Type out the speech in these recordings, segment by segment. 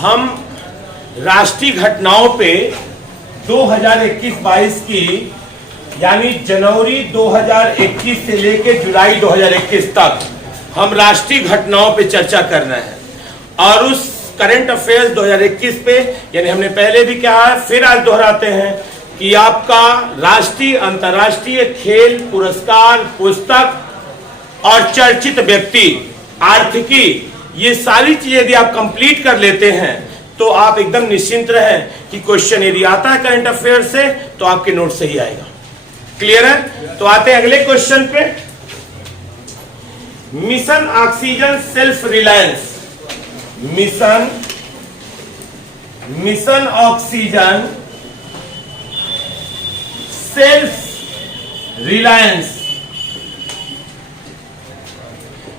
हम राष्ट्रीय घटनाओं पे 2021-22 की यानी जनवरी 2021 से लेकर जुलाई 2021 तक हम राष्ट्रीय घटनाओं पे चर्चा कर रहे हैं और उस करंट अफेयर्स 2021 पे यानी हमने पहले भी कहा है, फिर आज दोहराते हैं कि आपका राष्ट्रीय अंतर्राष्ट्रीय खेल पुरस्कार, पुस्तक और चर्चित व्यक्ति, आर्थिकी, ये सारी चीजें यदि आप कंप्लीट कर लेते हैं तो आप एकदम निश्चिंत रहें कि क्वेश्चन यदि आता है करंट अफेयर से तो आपके नोट से ही आएगा। क्लियर है? तो आते हैं अगले क्वेश्चन पे। Mission oxygen self reliance, mission oxygen self reliance,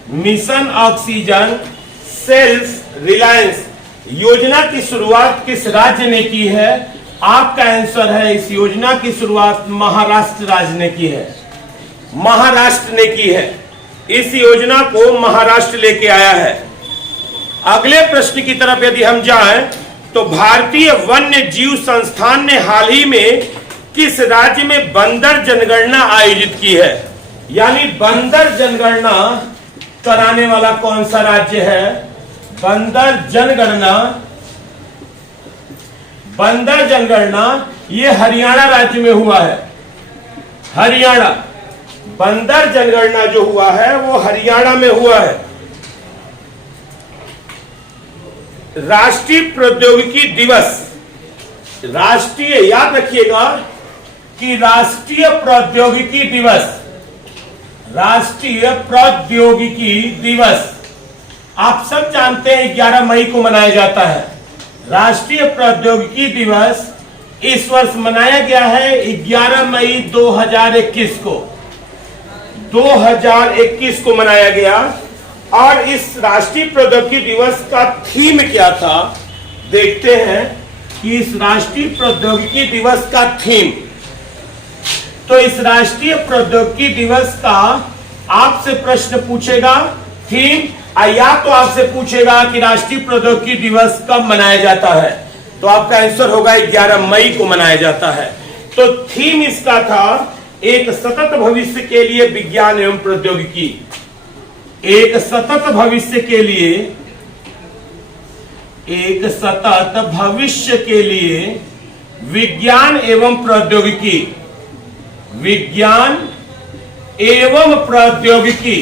mission oxygen self reliance योजना की शुरुआत किस राज्य ने की है? आपका आंसर है इस योजना की शुरुआत महाराष्ट्र राज्य ने की है। महाराष्ट्र ने की है, इस योजना को महाराष्ट्र लेके आया है। अगले प्रश्न की तरफ यदि हम जाएं तो भारतीय वन्य जीव संस्थान ने हाल ही में किस राज्य में बंदर जनगणना आयोजित की है? यानी बंदर जनगणना कराने वाला कौन सा राज्य है? बंदर जनगणना ये हरियाणा राज्य में हुआ है। हरियाणा, बंदर जनगणना जो हुआ है वो हरियाणा में हुआ है। राष्ट्रीय प्रौद्योगिकी दिवस, राष्ट्रीय, याद रखिएगा कि राष्ट्रीय प्रौद्योगिकी दिवस, राष्ट्रीय प्रौद्योगिकी दिवस आप सब जानते हैं 11 मई को मनाया जाता है। राष्ट्रीय प्रौद्योगिकी दिवस इस वर्ष मनाया गया है 11 मई 2021 को, 2021 को मनाया गया। और इस राष्ट्रीय प्रौद्योगिकी दिवस का थीम क्या था देखते हैं कि इस राष्ट्रीय प्रौद्योगिकी दिवस का थीम, तो इस राष्ट्रीय प्रौद्योगिकी दिवस का आपसे प्रश्न पूछेगा थीम, या तो आपसे पूछेगा कि राष्ट्रीय प्रौद्योगिकी दिवस कब मनाया जाता है, तो आपका आंसर होगा 11 मई को मनाया जाता है। तो थीम इसका था एक सतत भविष्य के लिए विज्ञान एवं प्रौद्योगिकी, एक सतत भविष्य के लिए, एक सतत भविष्य के लिए विज्ञान एवं प्रौद्योगिकी, विज्ञान एवं प्रौद्योगिकी,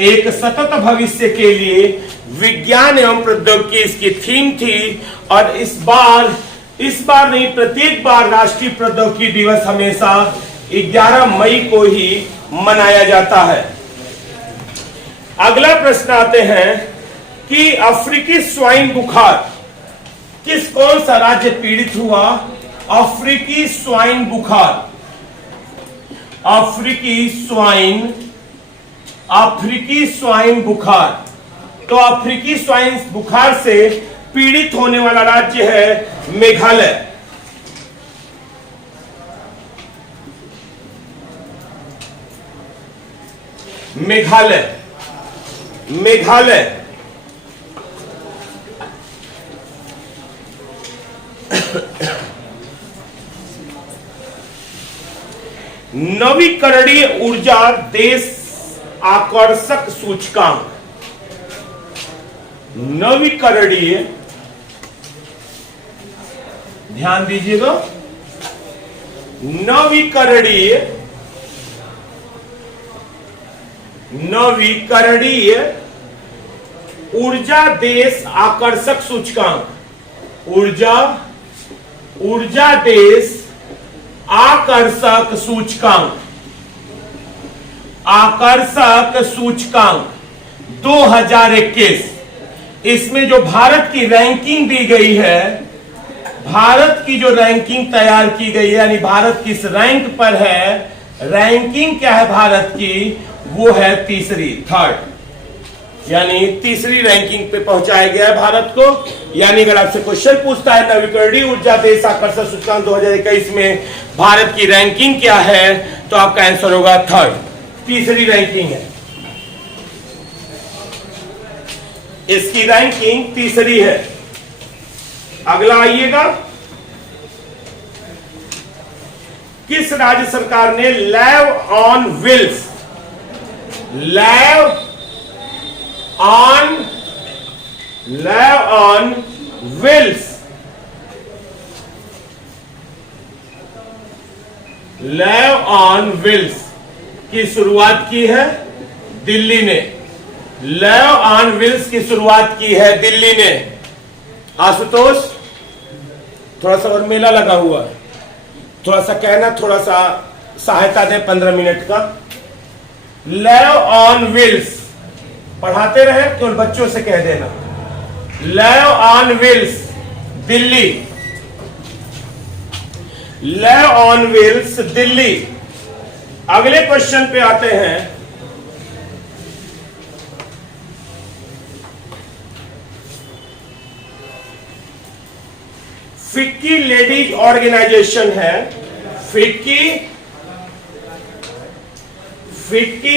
एक सतत भविष्य के लिए विज्ञान एवं प्रौद्योगिकी इसकी थीम थी। और इस बार नहीं, प्रत्येक बार राष्ट्रीय प्रौद्योगिकी दिवस हमेशा 11 मई को ही मनाया जाता है। अगला प्रश्न आते हैं कि अफ्रीकी स्वाइन बुखार कौन सा राज्य पीड़ित हुआ? अफ्रीकी स्वाइन बुखार, अफ्रीकी स्वाइन बुखार, तो अफ्रीकी स्वाइन बुखार से पीड़ित होने वाला राज्य है मेघालय। मेघालय नवीकरणीय ऊर्जा देश आकर्षक सूचकांक, नवीकरणीय, ध्यान दीजिएगा, नवीकरणीय ऊर्जा देश आकर्षक सूचकांक, ऊर्जा देश आकर्षक सूचकांक, आकर्षक सूचकांक 2021, इसमें जो भारत की रैंकिंग दी गई है, भारत की जो रैंकिंग तैयार की गई है, यानी भारत किस रैंक पर है, रैंकिंग क्या है भारत की, वो है तीसरी, थर्ड, यानी तीसरी रैंकिंग पे पहुंचाया गया है भारत को। यानी अगर आपसे क्वेश्चन पूछता है नवीकरणीय ऊर्जा देश आकर्षक सूचकांक 2021 में भारत की रैंकिंग क्या है, तो आपका आंसर होगा थर्ड, तीसरी रैंकिंग है। इसकी रैंकिंग तीसरी है। अगला आइएगा, किस राज्य सरकार ने live on wheels, live on wheels, live on wheels की शुरुआत की है? दिल्ली ने। लैव ऑन व्हील्स की शुरुआत की है दिल्ली ने। आशुतोष, थोड़ा सा और मेला लगा हुआ है, थोड़ा सा कहना, थोड़ा सा सहायता दे 15 मिनट का। लैव ऑन व्हील्स पढ़ाते रहे तो बच्चों से कह देना। Live on wheels Delhi, live on wheels Delhi. अगले क्वेश्चन पे आते हैं। फिक्की लेडीज ऑर्गेनाइजेशन है, FICCI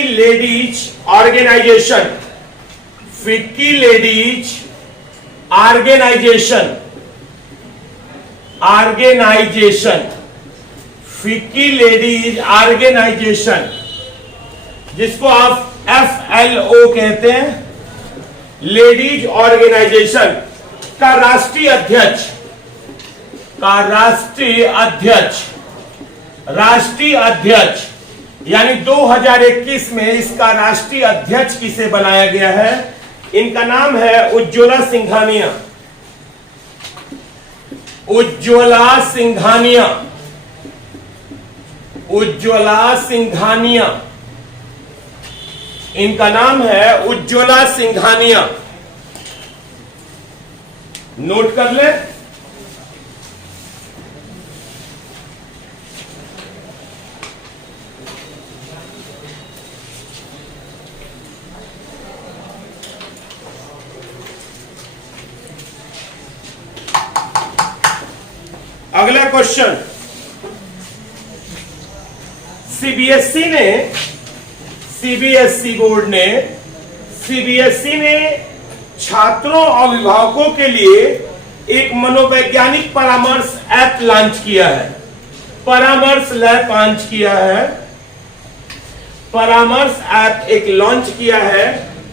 ladies organisation, FICCI ladies organisation, FICCI ladies organisation, जिसको आप FLO कहते हैं, लेडीज ऑर्गेनाइजेशन का राष्ट्रीय अध्यक्ष यानी 2021 में इसका राष्ट्रीय अध्यक्ष किसे बनाया गया है? इनका नाम है उज्ज्वला सिंघानिया। उज्ज्वला सिंघानिया, इनका नाम है उज्ज्वला सिंघानिया। नोट कर ले। अगला क्वेश्चन, सीबीएसई ने छात्रों और अभिभावकों के लिए एक मनोवैज्ञानिक परामर्श ऐप लॉन्च किया है। परामर्श ऐप एक लॉन्च किया है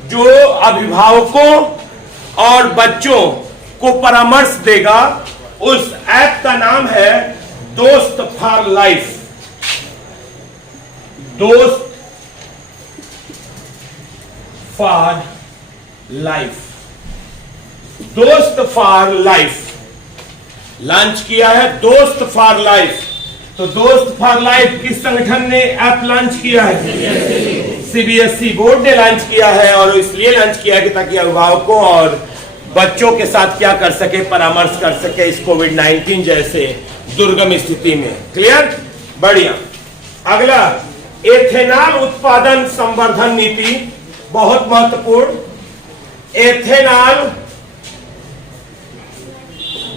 जो अभिभावकों और बच्चों को परामर्श देगा। उस ऐप का नाम है दोस्त फॉर लाइफ। दोस्त फॉर लाइफ लॉन्च किया है। दोस्त फॉर लाइफ। तो दोस्त फॉर लाइफ किस संगठन ने ऐप लॉन्च किया है? सीबीएसई बोर्ड ने लॉन्च किया है। और इसलिए लॉन्च किया है कि ताकि अभिभावकों और बच्चों के साथ क्या कर सके, परामर्श कर सके इस कोविड-19 जैसे दुर्गम स्थिति में। क्लियर? बढ़िया। अगला, एथेनॉल उत्पादन संवर्धन नीति, बहुत महत्वपूर्ण। एथेनॉल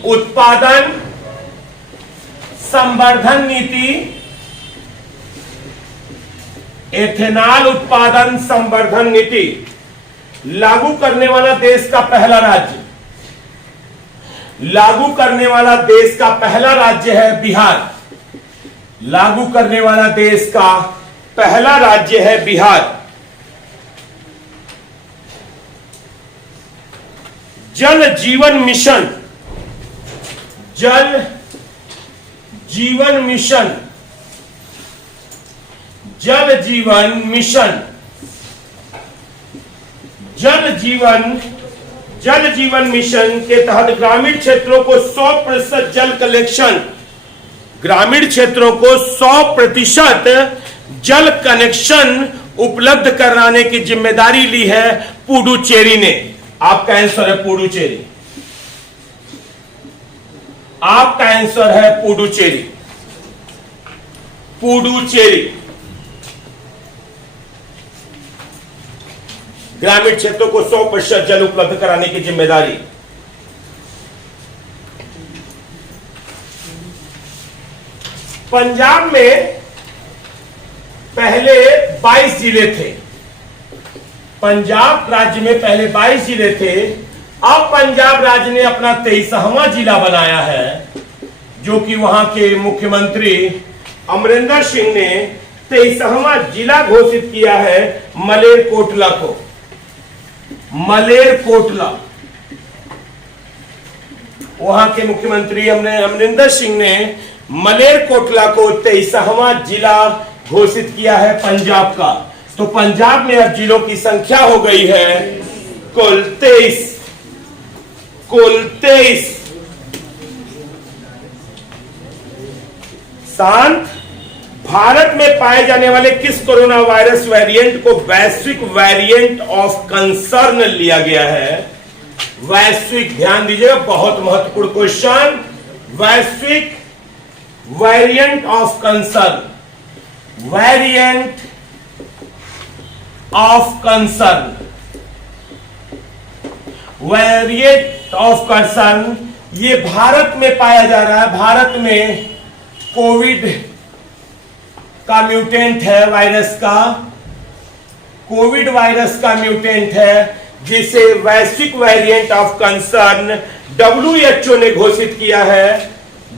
उत्पादन संवर्धन नीति, एथेनॉल उत्पादन संवर्धन नीति लागू करने वाला देश का पहला राज्य, लागू करने वाला देश का पहला राज्य है बिहार। लागू करने वाला देश का पहला राज्य है बिहार। जल जीवन मिशन, जल जीवन मिशन, जल जीवन मिशन, जल जीवन मिशन के तहत ग्रामीण क्षेत्रों को 100% जल कनेक्शन, ग्रामीण क्षेत्रों को 100% जल कनेक्शन उपलब्ध कराने की जिम्मेदारी ली है पुडुचेरी ने। आपका आंसर है पुडुचेरी। आपका आंसर है पुडुचेरी। पुडुचेरी ग्रामीण क्षेत्रों को 100% जल उपलब्ध कराने की जिम्मेदारी। पंजाब में पहले 22 जिले थे। पंजाब राज्य में पहले 22 जिले थे, अब पंजाब राज्य ने अपना 23वां जिला बनाया है, जो कि वहां के मुख्यमंत्री अमरिंदर सिंह ने 23वां जिला घोषित किया है मलेरकोटला को। मलेरकोटला, वहां के मुख्यमंत्री अमरिंदर सिंह ने मलेरकोटला को 23वां जिला घोषित किया है पंजाब का। तो पंजाब में अब जिलों की संख्या हो गई है कुल 23। शांत, भारत में पाए जाने वाले किस कोरोना वायरस वेरिएंट को वैश्विक वेरिएंट ऑफ कंसर्न लिया गया है? वैश्विक, ध्यान दीजिएगा, बहुत महत्वपूर्ण क्वेश्चन। वैश्विक variant of concern, variant of concern, variant of concern, ये भारत में पाया जा रहा है। भारत में कोविड का म्यूटेंट है, वायरस का, कोविड वायरस का म्यूटेंट है, जिसे वैश्विक वेरिएंट ऑफ कंसर्न WHO ने घोषित किया है।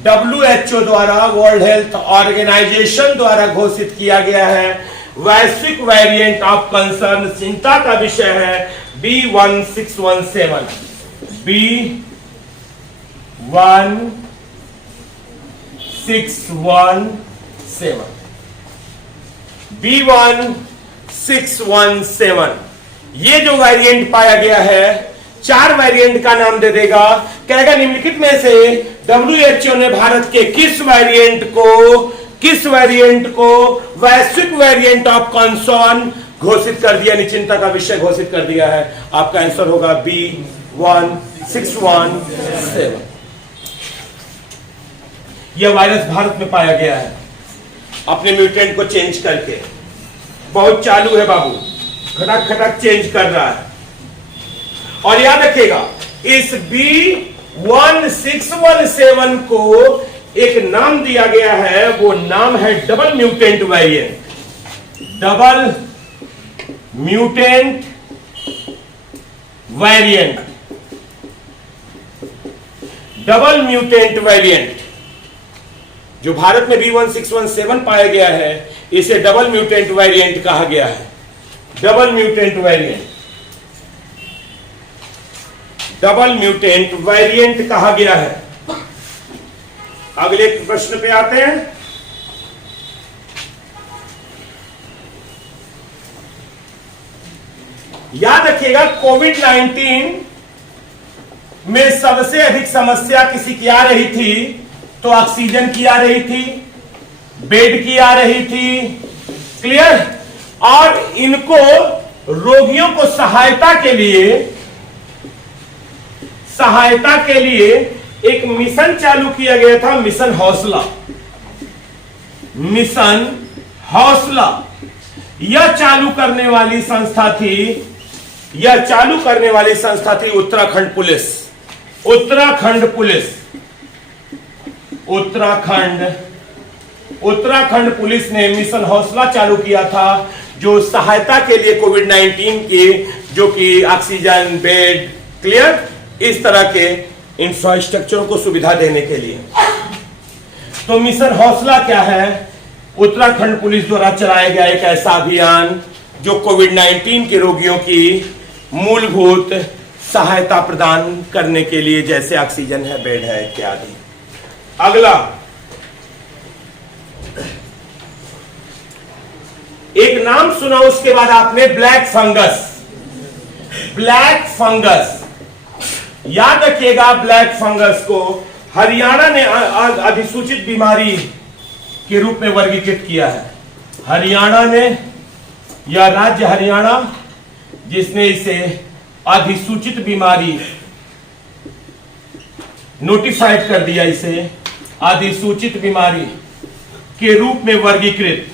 WHO द्वारा, वर्ल्ड हेल्थ ऑर्गेनाइजेशन द्वारा घोषित किया गया है। वैश्विक वेरिएंट ऑफ कंसर्न चिंता का विषय है B1617। B1617 ये जो वेरिएंट पाया गया है, 4 वेरिएंट का नाम दे देगा, कहेगा निम्नलिखित में से WHO ने भारत के किस वेरिएंट को वैश्विक वेरिएंट ऑफ कंसर्न घोषित कर दिया, निश्चिंता का विषय घोषित कर दिया है। आपका आंसर होगा B1617। यह वायरस भारत में पाया गया है, अपने म्यूटेंट को चेंज करके। बहुत चालू है बाबू, खटक खटक चेंज कर रहा है। और याद रखिएगा, इस B1617 को एक नाम दिया गया है, वो नाम है double mutant variant. Double mutant variant, double mutant variant जो भारत में B1617 पाया गया है, इसे डबल म्यूटेंट वेरिएंट कहा गया है। Double mutant variant, double mutant variant कहा गया है। अगले प्रश्न पे आते हैं। याद रखिएगा, कोविड-19 में सबसे अधिक समस्या किसी की आ रही थी? तो ऑक्सीजन की आ रही थी, बेड की आ रही थी। क्लियर? और इनको, रोगियों को सहायता के लिए एक मिशन चालू किया गया था, मिशन हौसला। मिशन हौसला, यह चालू करने वाली संस्था थी उत्तराखंड पुलिस। उत्तराखंड पुलिस ने मिशन हौसला चालू किया था, जो सहायता के लिए कोविड-19 की, जो कि ऑक्सीजन, बेड, क्लियर, इस तरह के इंफ्रास्ट्रक्चर को सुविधा देने के लिए। तो मिशन हौसला क्या है? उत्तराखंड पुलिस द्वारा चलाया गया एक ऐसा अभियान जो कोविड-19 के रोगियों की मूलभूत सहायता प्रदान करने के लिए, जैसे ऑक्सीजन है, बेड है इत्यादि। अगला, एक नाम सुना उसके बाद आपने, ब्लैक फंगस। ब्लैक फंगस, याद रखिएगा, ब्लैक फंगस को हरियाणा ने अधिसूचित बीमारी के रूप में वर्गीकृत किया है। हरियाणा ने, यह राज्य हरियाणा जिसने इसे अधिसूचित बीमारी नोटिफाइड कर दिया, इसे अधिसूचित बीमारी के रूप में वर्गीकृत,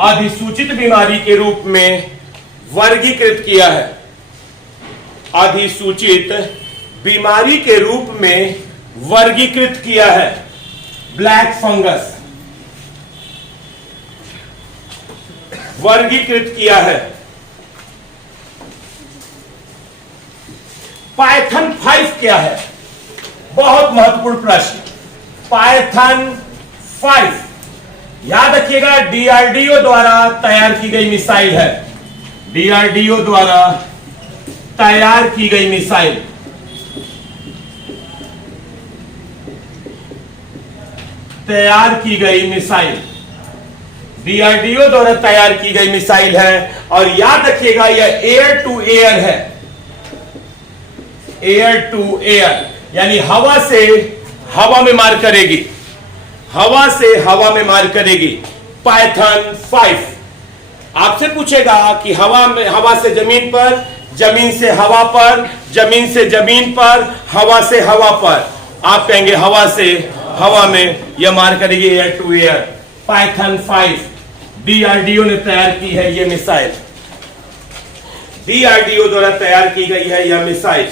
अधिसूचित बीमारी के रूप में वर्गीकृत किया है। अधिसूचित बीमारी के रूप में वर्गीकृत किया है ब्लैक फंगस। वर्गीकृत किया है। पाइथन 5 क्या है? बहुत महत्वपूर्ण प्रश्न। पाइथन 5 याद रखिएगा, डीआरडीओ द्वारा तैयार की गई मिसाइल है। डीआरडीओ द्वारा तैयार की गई मिसाइल। तैयार की गई मिसाइल डीआरडीओ द्वारा तैयार की गई मिसाइल है। और याद रखिएगा, यह एयर टू एयर है। एयर टू एयर यानी हवा से हवा में मार करेगी। हवा से हवा में मार करेगी। पाइथन 5 आपसे पूछेगा कि हवा से जमीन पर, जमीन से हवा पर, जमीन से जमीन पर, हवा से हवा पर। आप कहेंगे हवा से हवा में यह मार करेगी, air to air. Python 5 DRDO ने तैयार की है यह मिसाइल। डीआरडीओ द्वारा तैयार की गई है यह मिसाइल।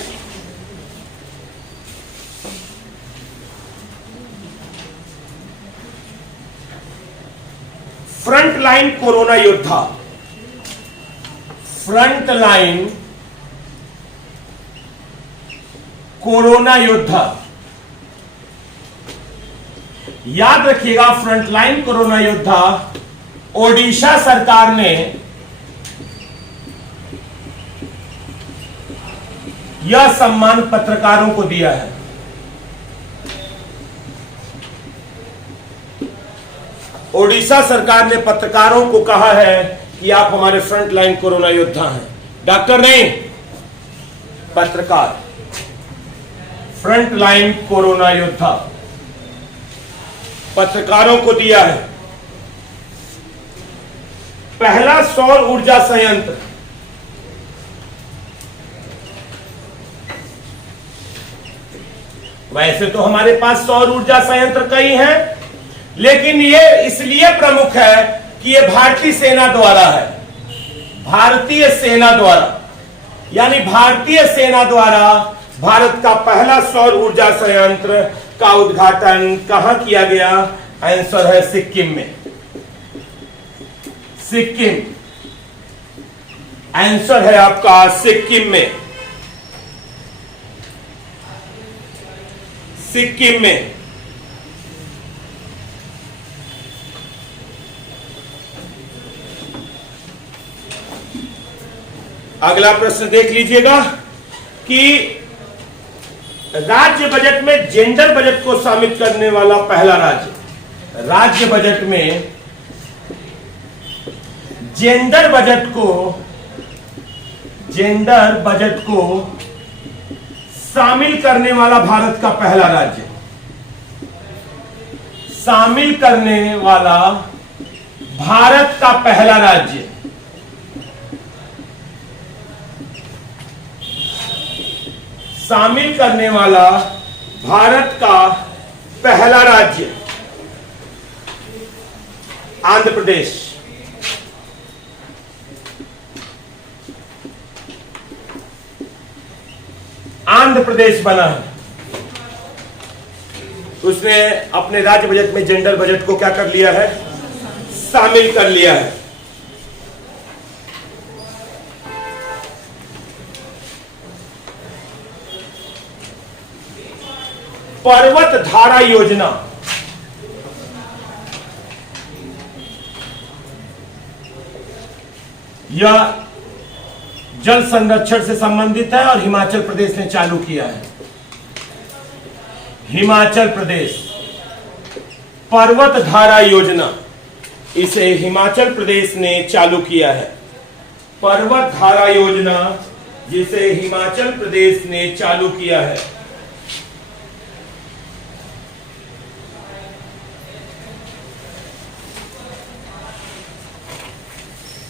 फ्रंटलाइन कोरोना योद्धा। फ्रंटलाइन कोरोना योद्धा। याद रखिएगा, फ्रंटलाइन कोरोना योद्धा ओडिशा सरकार ने यह सम्मान पत्रकारों को दिया है। ओडिशा सरकार ने पत्रकारों को कहा है कि आप हमारे फ्रंटलाइन कोरोना योद्धा हैं। डॉक्टर नहीं, पत्रकार। फ्रंटलाइन कोरोना योद्धा पत्रकारों को दिया है। पहला सौर ऊर्जा संयंत्र। वैसे तो हमारे पास सौर ऊर्जा संयंत्र कई हैं, लेकिन ये इसलिए प्रमुख है कि ये भारतीय सेना द्वारा है। भारतीय सेना द्वारा, यानी भारतीय सेना द्वारा भारत का पहला सौर ऊर्जा संयंत्र का उद्घाटन कहां किया गया? आंसर है सिक्किम में। सिक्किम आंसर है आपका सिक्किम में। सिक्किम में। अगला प्रश्न देख लीजिएगा कि राज्य बजट में जेंडर बजट को शामिल करने वाला पहला राज्य। राज्य बजट में जेंडर बजट को शामिल करने वाला भारत का पहला राज्य। शामिल करने वाला भारत का पहला राज्य। शामिल करने वाला भारत का पहला राज्य आंध्र प्रदेश। आंध्र प्रदेश बना है। उसने अपने राज्य बजट में जेंडर बजट को क्या कर लिया है? शामिल कर लिया है। पर्वत धारा योजना। यह जल संरक्षण से संबंधित है और हिमाचल प्रदेश ने चालू किया है। हिमाचल प्रदेश पर्वत धारा योजना, इसे हिमाचल प्रदेश ने चालू किया है। पर्वत धारा योजना जिसे हिमाचल प्रदेश ने चालू किया है।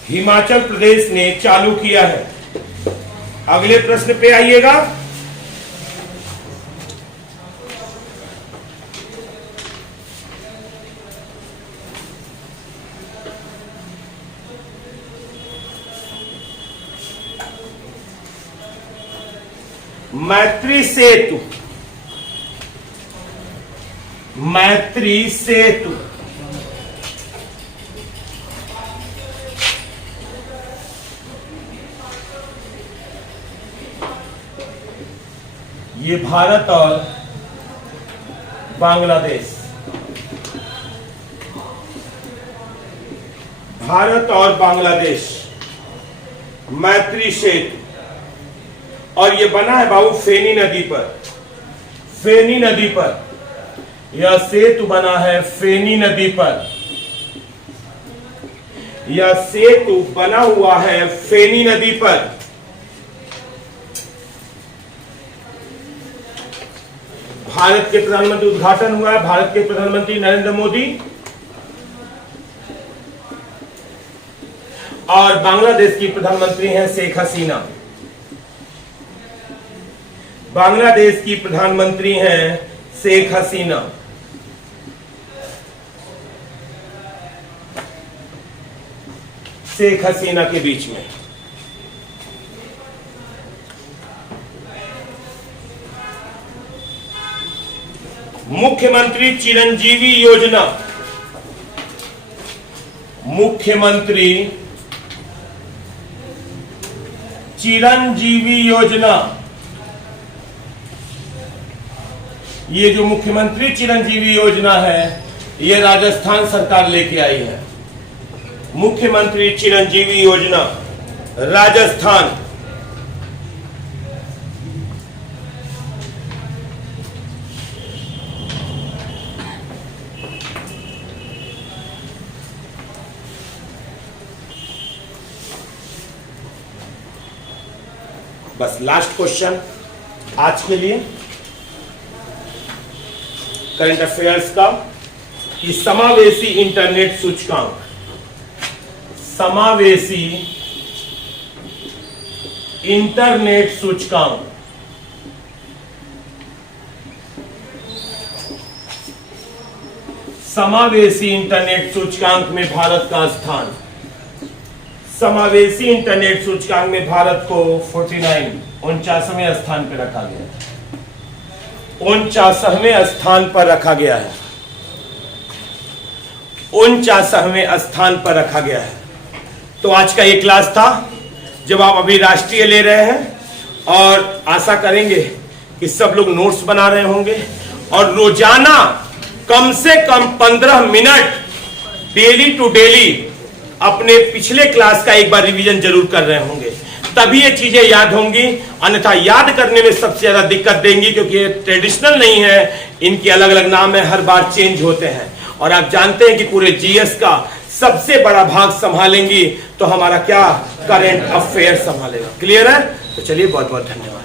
हिमाचल प्रदेश ने चालू किया है। अगले प्रश्न पे आइएगा। मैत्री सेतु। मैत्री सेतु ये भारत और बांग्लादेश, भारत और बांग्लादेश मैत्री सेतु, और ये बना है बाबू फेनी नदी पर। फेनी नदी पर यह सेतु बना है, फेनी नदी पर यह सेतु बना हुआ है, फेनी नदी पर। भारत के प्रधानमंत्री उद्घाटन हुआ है, भारत के प्रधानमंत्री नरेंद्र मोदी, और बांग्लादेश की प्रधानमंत्री हैं शेख हसीना। बांग्लादेश की प्रधानमंत्री हैं शेख हसीना। शेख हसीना के बीच में मुख्यमंत्री चिरंजीवी योजना, मुख्यमंत्री चिरंजीवी योजना, ये जो मुख्यमंत्री चिरंजीवी योजना है ये राजस्थान सरकार लेके आई है। मुख्यमंत्री चिरंजीवी योजना राजस्थान, बस लास्ट क्वेश्चन आज के लिए करंट अफेयर्स का, कि समावेशी इंटरनेट सूचकांक, समावेशी इंटरनेट सूचकांक, समावेशी इंटरनेट सूचकांक में भारत का स्थान, समावेशी इंटरनेट सूचकांक में भारत को 49वें स्थान पर रखा गया है, 49वें स्थान पर रखा गया है, 49वें स्थान पर रखा गया है। तो आज का ये क्लास था, जब आप अभी राष्ट्रीय ले रहे हैं और आशा करेंगे कि सब लोग नोट्स बना रहे होंगे और रोजाना कम से कम 15 मिनट डेली टू डेली अपने पिछले क्लास का एक बार रिवीजन जरूर कर रहे होंगे, तभी ये चीजें याद होंगी। अन्यथा याद करने में सबसे ज्यादा दिक्कत देंगी, क्योंकि ये ट्रेडिशनल नहीं है, इनके अलग अलग नाम है, हर बार चेंज होते हैं। और आप जानते हैं कि पूरे जीएस का सबसे बड़ा भाग संभालेंगी तो हमारा क्या, करंट अफेयर संभालेगा। क्लियर है? तो चलिए, बहुत बहुत धन्यवाद।